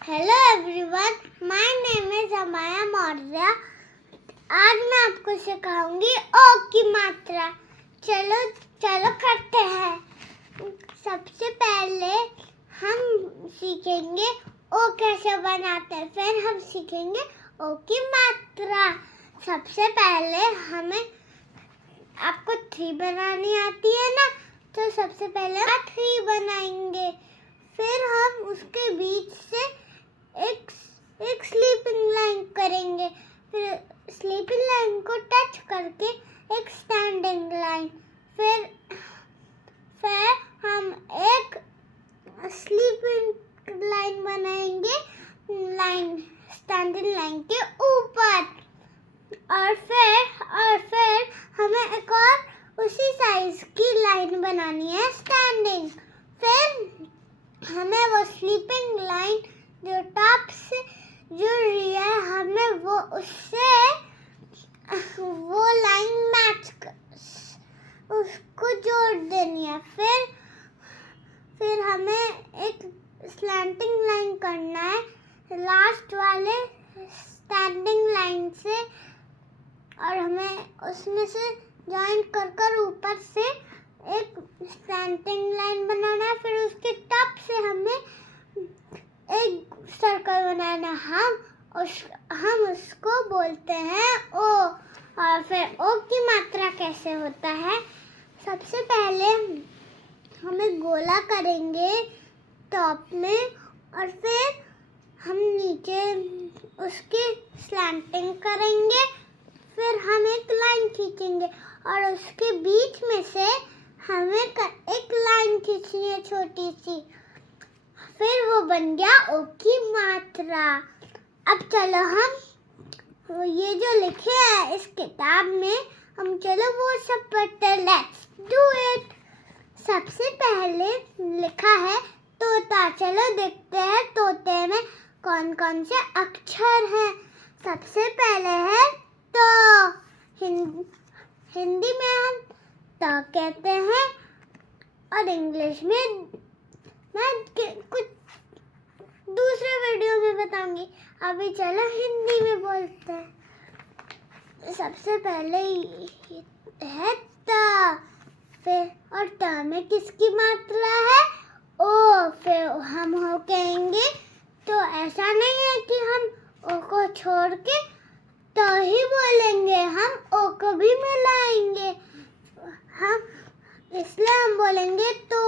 Hello everyone, my name is Amaya Maurya. आज मैं आपको सिखाऊंगी ओ की मात्रा। चलो करते हैं। सबसे पहले हम सीखेंगे ओ कैसे बनाते हैं, फिर हम सीखेंगे ओ की मात्रा। सबसे पहले हमें आपको 3 बनानी आती है ना, तो सबसे पहले 3 बनाएंगे। फिर हम उसके बीच से एक स्लीपिंग लाइन करेंगे, फिर स्लीपिंग लाइन को टच करके एक स्टैंडिंग लाइन, फिर हम एक स्लीपिंग लाइन बनाएंगे स्टैंडिंग लाइन के ऊपर, और फिर हमें एक और उसी साइज की लाइन बनानी है स्टैंडिंग। फिर हमें वो स्लीपिंग लाइन जो टॉप से जुड़ रही है, हमें वो लाइन मैच उसको जोड़ देनी है। फिर हमें एक स्लैंटिंग लाइन करना है लास्ट वाले स्टैंडिंग लाइन से, और हमें उसमें से जॉइन कर ऊपर से एक स्लैंटिंग लाइन बनाना है। फिर उसके टॉप से हमें एक सर्कल बनाना। हम उसको बोलते हैं ओ। और फिर ओ की मात्रा कैसे होता है, सबसे पहले हमें गोला करेंगे टॉप में, और फिर हम नीचे उसकी स्लैंटिंग करेंगे। फिर हम एक लाइन खींचेंगे और उसके बीच में से हमें एक लाइन खींचनी है छोटी सी। फिर वो बन गया ओ की मात्रा। अब चलो हम ये जो लिखे है इस किताब में, हम चलो वो सब पढ़ते हैं। Let's do it. सबसे पहले लिखा है तोता। चलो देखते हैं तोते में कौन कौन से अक्षर हैं। सबसे पहले है तो। हिंदी में हम तो कहते हैं, और इंग्लिश में मैं कुछ दूसरे वीडियो में बताऊंगी। अभी चलो हिंदी में बोलते हैं। सबसे पहले है त, फिर और त में किसकी मात्रा है ओ। फिर हम हो कहेंगे, तो ऐसा नहीं है कि हम ओ को छोड़ के तो ही बोलेंगे, हम ओ को भी मिलाएंगे। हम इसलिए हम बोलेंगे तो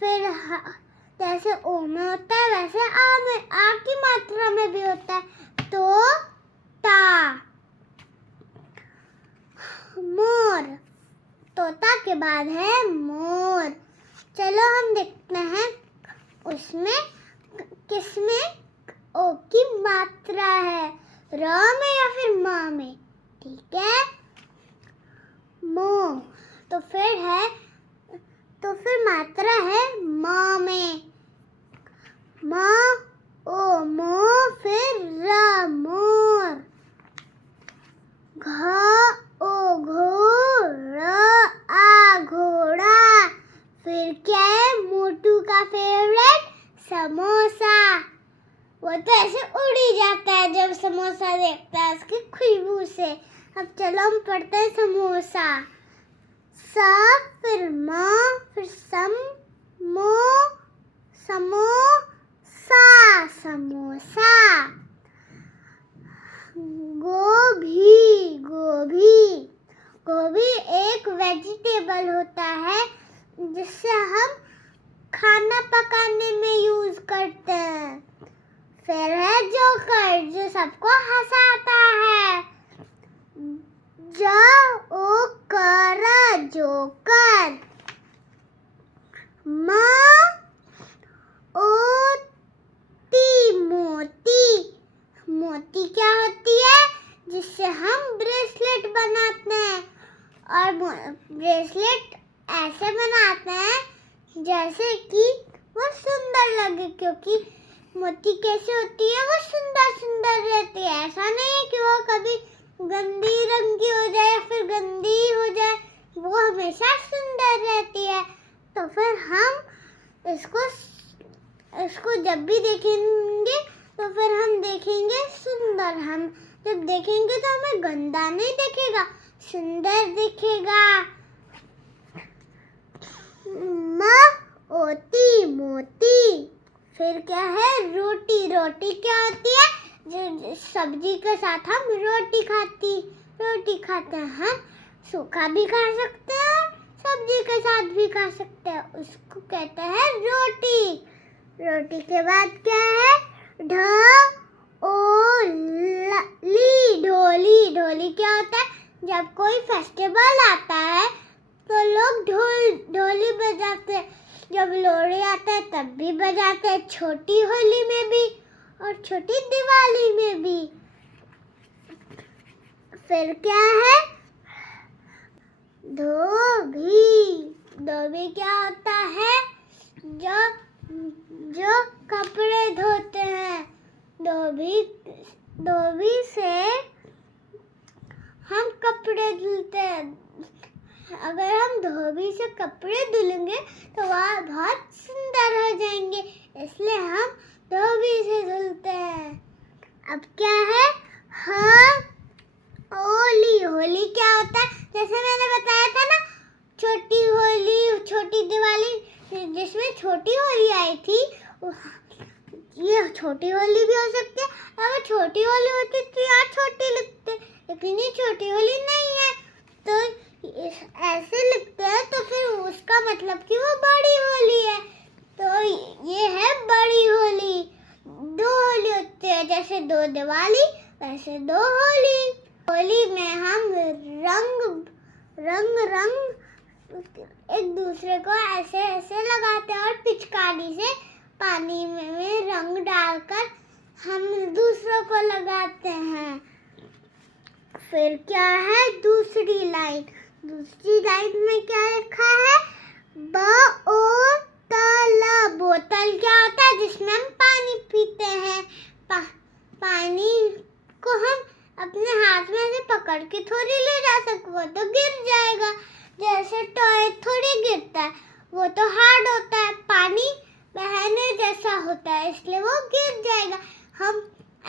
फिर जैसे ओ में होता है वैसे आ की मात्रा में भी होता है, तो ता। मोर। तोता के बाद है मोर। चलो हम देखते हैं उसमें किसमें ओ की मात्रा है, र में या फिर म में। ठीक है, मो। तो फिर मात्रा है म में। म ओ मो, फिर र मोर। घ ओ घो, र आ घोड़ा। फिर क्या है मोटू का फेवरेट समोसा। वो तो ऐसे उड़ ही जाता है जब समोसा देखता है उसकी खुशबू से। अब चलो हम पढ़ते हैं समोसा। स, फिर म, फिर सम, मो, समो, सा, समोसा। गोभी। गोभी एक वेजिटेबल होता है जिससे हम खाना पकाने में यूज करते हैं। फिर है जोकर, जो सबको हंसाता है। जोकर। मोती क्या होती है, जिससे हम ब्रेसलेट बनाते हैं। और ब्रेसलेट ऐसे बनाते हैं जैसे कि वो सुंदर लगे, क्योंकि मोती कैसे होती है, वो सुंदर रहती है। ऐसा नहीं है कि वो कभी गंदी रंग की हो जाए या फिर गंदी हो जाए, वो हमेशा सुंदर रहती है। तो फिर हम उसको जब भी देखेंगे तो फिर हम देखेंगे सुंदर। हम जब देखेंगे तो हमें गंदा नहीं दिखेगा, सुंदर दिखेगा। ओती मोती। फिर क्या है? रोटी। रोटी क्या होती है? जो सब्जी के साथ हम रोटी खाते हैं। हम सूखा भी खा सकते हैं, सब्जी के साथ भी खा सकते हैं, उसको कहते हैं रोटी। रोटी के बाद क्या है? ढोली। ढोली क्या होता है? जब कोई फेस्टिवल आता है तो लोग ढोली बजाते हैं। जब लोहड़ी आता है तब भी बजाते हैं, छोटी होली में भी और छोटी दिवाली में भी। फिर क्या है? धोबी। धोबी क्या होता है? जो कपड़े धोते हैं। धोबी से हम कपड़े धुलते हैं। अगर हम धोबी से कपड़े धुलेंगे तो वह बहुत सुंदर हो जाएंगे, इसलिए हम धोबी से धुलते हैं। अब क्या है? होली। होली क्या होता है? जैसे मैंने बताया था ना, छोटी होली, छोटी दिवाली, जिसमें छोटी होली आई थी, ये छोटी होली भी हो सकती है। अगर छोटी होली होती तो यार छोटी लिखते, लेकिन ये छोटी होली नहीं है तो ऐसे लिखते हैं, तो फिर उसका मतलब कि वो बड़ी होली है। तो ये है बड़ी होली। 2 होली होती है, जैसे 2 दिवाली वैसे 2 होली। होली में हम रंग एक दूसरे को ऐसे ऐसे लगाते हैं और पिचकारी से पानी में रंग डालकर हम दूसरों को लगाते हैं। फिर क्या है? दूसरी लाइन। दूसरी लाइन में क्या लिखा है? बोतल। बोतल क्या होता है? जिसमें हम पानी पीते हैं। पानी को हम अपने हाथ में से पकड़ के थोड़ी ले जा सकते, वो तो गिर जाएगा। जैसे टॉय थोड़ी गिरता है, वो तो हार्ड होता है। पानी बहने जैसा होता है, इसलिए वो गिर जाएगा। हम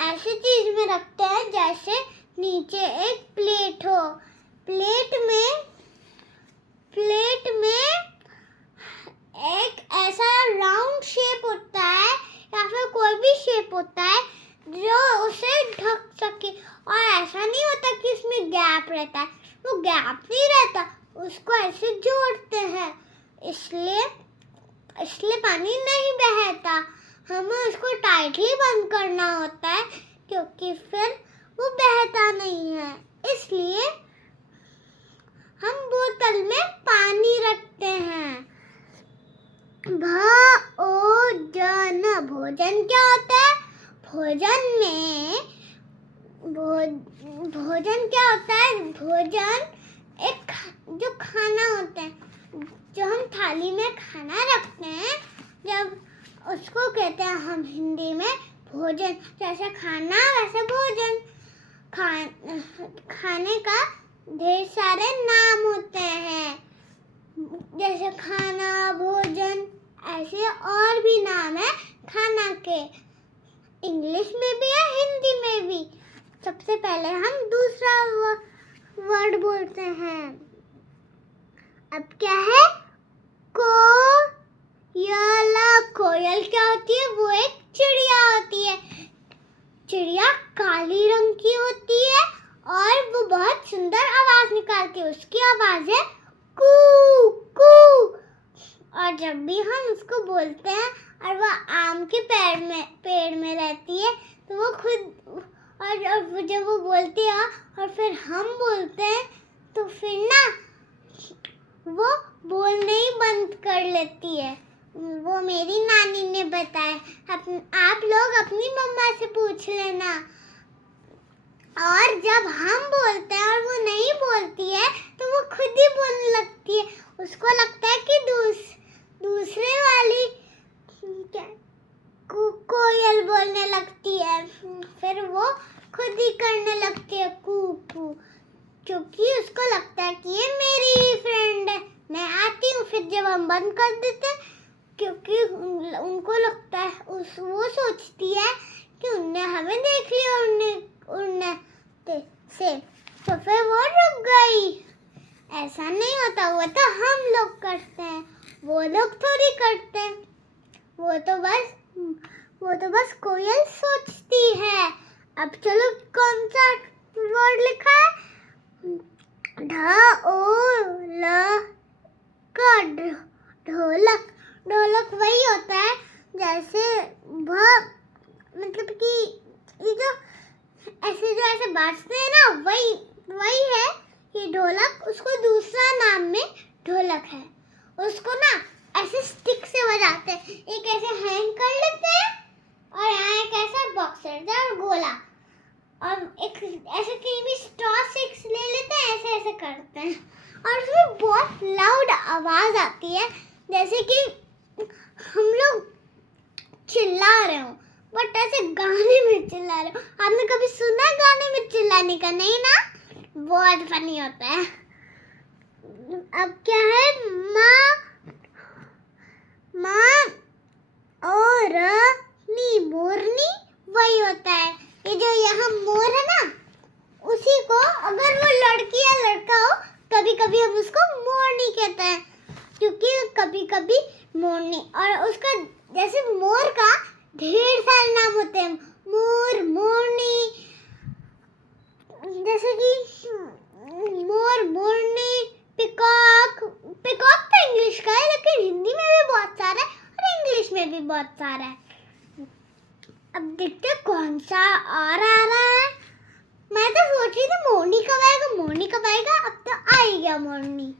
ऐसी चीज में रखते हैं जैसे नीचे एक प्लेट हो। प्लेट में एक ऐसा राउंड शेप होता है या फिर कोई भी शेप होता है जो उसे ढक सके, और ऐसा नहीं होता कि इसमें गैप रहता है, वो गैप नहीं रहता, उसको ऐसे जोड़ते हैं, इसलिए पानी नहीं बहता। हमें उसको टाइटली बंद करना होता है क्योंकि फिर वो बहता नहीं है। इसलिए हम बोतल में पानी रखते हैं। भोजन। भोजन क्या होता है? भोजन क्या होता है? भोजन एक जो खाना होता है, जो हम थाली में खाना रखते हैं, जब उसको कहते हैं हम हिंदी में भोजन। जैसे खाना वैसे भोजन। खाने का ढेर सारे नाम होते हैं, जैसे खाना, भोजन, ऐसे और भी नाम है खाना के। इंग्लिश में भी है, हिंदी में भी। सबसे पहले हम दूसरा वर्ड बोलते हैं। अब क्या है? कोयल। कोयल क्या होती है? वो एक चिड़िया होती है। चिड़िया काली रंग की होती है और वो बहुत सुंदर आवाज निकालती है। उसकी आवाज है कू कू। और जब भी हम उसको बोलते हैं और वो आम के पेड़ में रहती है, तो वो खुद, और जब वो बोलती है और फिर हम बोलते हैं, तो फिर ना वो बोलने ही बंद कर लेती है। वो मेरी नानी ने बताया। आप लोग अपनी मम्मा से पूछ लेना। और जब हम बोलते हैं और वो नहीं बोलती है, तो वो खुद ही बोलने लगती है। उसको लगता है कि दूसरे वाली कोयल बोलने लगती है, फिर वो खुद ही करने लगती है कू कू, क्योंकि उसको लगता है कि ये मेरी ही फ्रेंड है। मैं आती हूँ, फिर जब हम बंद कर देते हैं, क्योंकि उनको लगता है, वो सोचती है कि उनने हमें देख लिया उड़ने से, तो फिर वो रुक गई। ऐसा नहीं होता, वो तो हम लोग करते हैं, वो लोग थोड़ी करते हैं। वो तो बस कोयल सोचती है। अब चलो कौन सा वर्ड लिखा है? ढोलक। ढोलक वही होता है जैसे वह मतलब कि ये जो ऐसे बाजते हैं ना, वही है ये ढोलक। उसको दूसरा नाम में ढोलक है। उसको ना ऐसे स्टिक से बजाते हैं, एक ऐसे हैंग कर लेते हैं और यहाँ एक ऐसा बॉक्स रहता है और गोला, और एक ऐसे टीवी स्ट्रॉ स्टिक्स ले लेते हैं, ऐसे करते हैं और उसमें बहुत लाउड आवाज आती है, जैसे कि हम लोग चिल्ला रहे हो, बट ऐसे गाने में चिल्ला रहे हो। आपने कभी सुना गाने में चिल्लाने का? नहीं ना, बहुत फनी होता है। अब क्या है? माँ और नी, मोरनी वही होता है। ये जो यहाँ मोर है ना, उसी को अगर वो लड़की या लड़का हो, कभी कभी हम उसको मोरनी कहते हैं, क्योंकि कभी कभी मोरनी, और उसका जैसे मोर का ढेर सारे नाम होते हैं, मोर, मोरनी, जैसे कि मोर, मोरनी, पिकॉक। पिकॉक तो इंग्लिश का है, लेकिन हिंदी में भी बहुत सारा है और इंग्लिश में भी बहुत सारा है। अब देखते कौन सा और आ रहा है। मैं तो सोच रही थी मोरनी कब आएगा, मोरनी कब आएगा। अब तो आ ही गया मोरनी।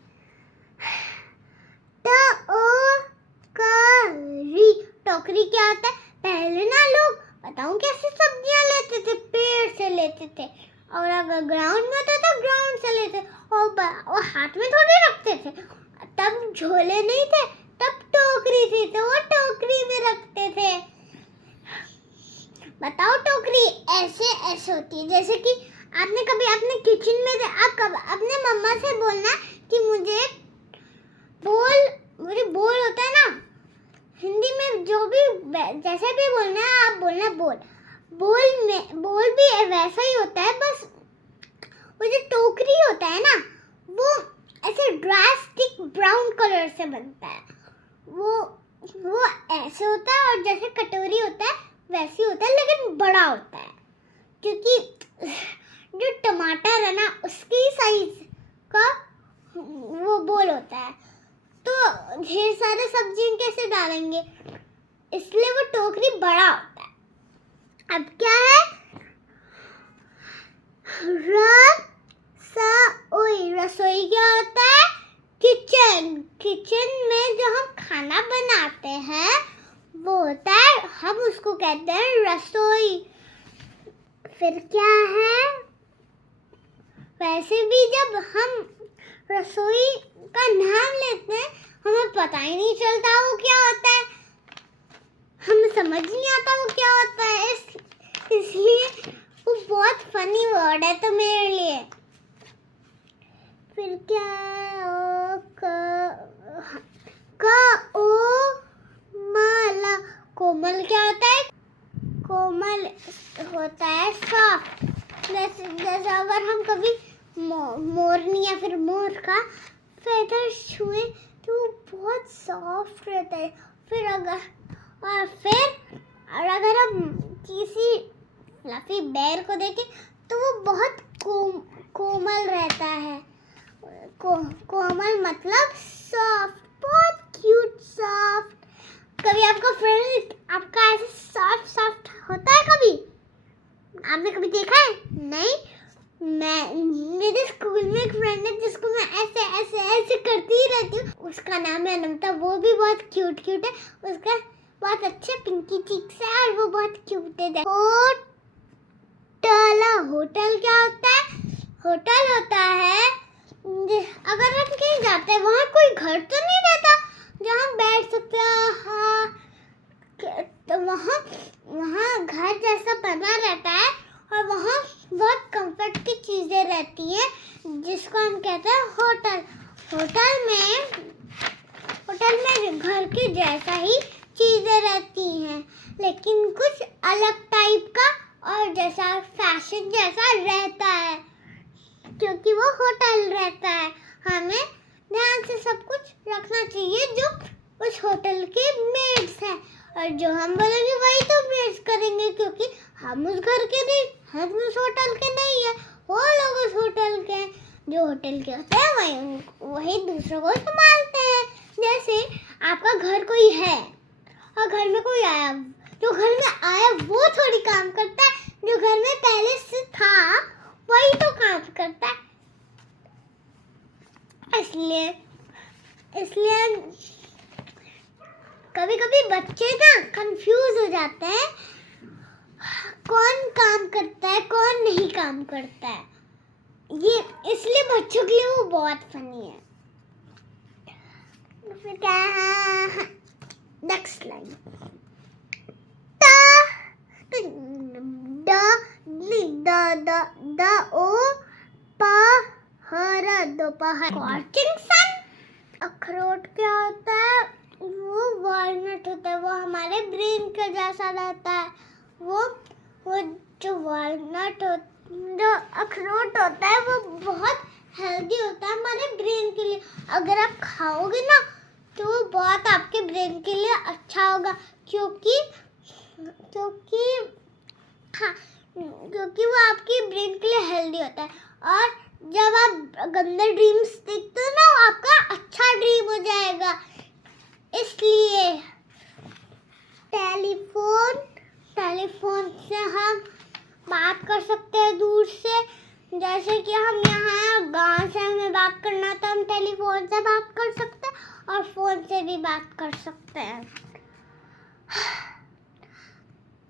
टोकरी। टोकरी क्या होता है? पहले ना लोग बताऊं कैसे सब्जियां लेते थे, पेड़ से लेते थे, और अगर ग्राउंड में होता तो ग्राउंड से लेते, और हाथ में थोड़े रखते थे। तब झोले नहीं थे, तब टोकरी थी, तो वो टोकरी में रखते थे। बताओ टोकरी ऐसे होती है, जैसे कि आपने कभी अपने किचन में अपने मम्मा से बोलना कि मुझे बोल होता है ना, हिंदी में जो भी जैसे भी बोलना है आप बोलना बोल भी वैसा ही होता है, बस वो जो टोकरी होता है ना, वो ऐसे ड्रास्टिक ब्राउन कलर से बनता है। वो ऐसे होता है, और जैसे कटोरी होता है वैसे होता है, लेकिन बड़ा होता है, क्योंकि जो टमाटर है ना उसकी साइज का वो बोल होता है, तो ढेर सारे सब्जी कैसे डालेंगे, इसलिए वो टोकरी बड़ा होता है। अब क्या है? रसोई क्या होता है? किचन में जो हम खाना बनाते हैं वो होता है, हम उसको कहते हैं रसोई। फिर क्या है? वैसे भी जब हम रसोई का नाम लेते हैं हमें पता ही नहीं चलता वो क्या होता है, हमें समझ नहीं आता वो क्या होता है, इसलिए वो बहुत फनी वर्ड है तो मेरे लिए। फिर क्या? कोमल क्या होता है? कोमल होता है सॉफ्ट। जैसे अगर हम कभी मोरनी या फिर मोर का फेदर छुए तो वो बहुत सॉफ्ट रहता है। फिर अगर हम किसी फ्लफी बेर को देखें तो वो बहुत कोमल रहता है। कोमल मतलब सॉफ्ट, बहुत क्यूट सॉफ्ट। कभी आपका फ्रेंड आपका ऐसे सॉफ्ट होता है? कभी आपने कभी देखा है? नहीं। मेरे स्कूल में एक फ्रेंड है जिसको मैं ऐसे करती ही रहती हूँ, उसका नाम है अनंता। वो भी बहुत क्यूट है, उसका बहुत अच्छा पिंकी चीक्स है और वो बहुत क्यूट है। होटल क्या होता है? होटल होता है अगर हम कहीं जाते हैं वहाँ कोई घर तो नहीं रहता जहाँ बैठ सकते हैं, हाँ, तो वहाँ घर जैसा बना रहता है और वहाँ बहुत कंफर्ट की चीजें रहती हैं जिसको हम कहते हैं होटल। होटल में घर के जैसा ही चीजें रहती हैं, लेकिन कुछ अलग टाइप का और जैसा फैशन जैसा रहता है, क्योंकि वो होटल रहता है। हमें ध्यान से सब कुछ रखना चाहिए जो उस होटल के मेड्स हैं, और जो हम बोलेंगे वही तो मेड्स करेंगे, क्योंकि हम उस घर के नहीं, हम उस होटल के नहीं है, वो लोग उस होटल के हैं। जो होटल के होते हैं वही दूसरों को संभालते हैं। जैसे आपका घर कोई है और घर में कोई आया, जो घर में आया वो थोड़ी काम करता है, जो घर में पहले से था वही तो काम करता है। इसलिए कभी कभी बच्चे ना कंफ्यूज हो जाते हैं, कौन काम करता है कौन नहीं काम करता है। ये इसलिए बच्चों के लिए वो बहुत फनी है। फिर क्या है नेक्स्ट लाइन, दोपहर। अखरोट क्या होता है? वो वॉलनट होता है, वो हमारे ब्रेन के जैसा रहता है। वो जो वॉलनट जो अखरोट होता है वो बहुत हेल्दी होता है हमारे ब्रेन के लिए। अगर आप खाओगे ना तो वो बहुत आपके ब्रेन के लिए अच्छा होगा, क्योंकि वो आपके ब्रेन के लिए हेल्दी होता है। और जब आप गंदे ड्रीम्स देखते हो ना, आपका अच्छा ड्रीम हो जाएगा। इसलिए टेलीफोन से हम बात कर सकते हैं दूर से। जैसे कि हम यहाँ गांव से हमें बात करना तो हम टेलीफोन से बात कर सकते हैं और फोन से भी बात कर सकते हैं।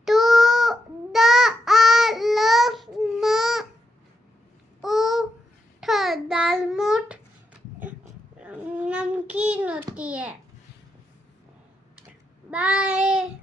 तो दालमोठ नमकीन होती है। बाय।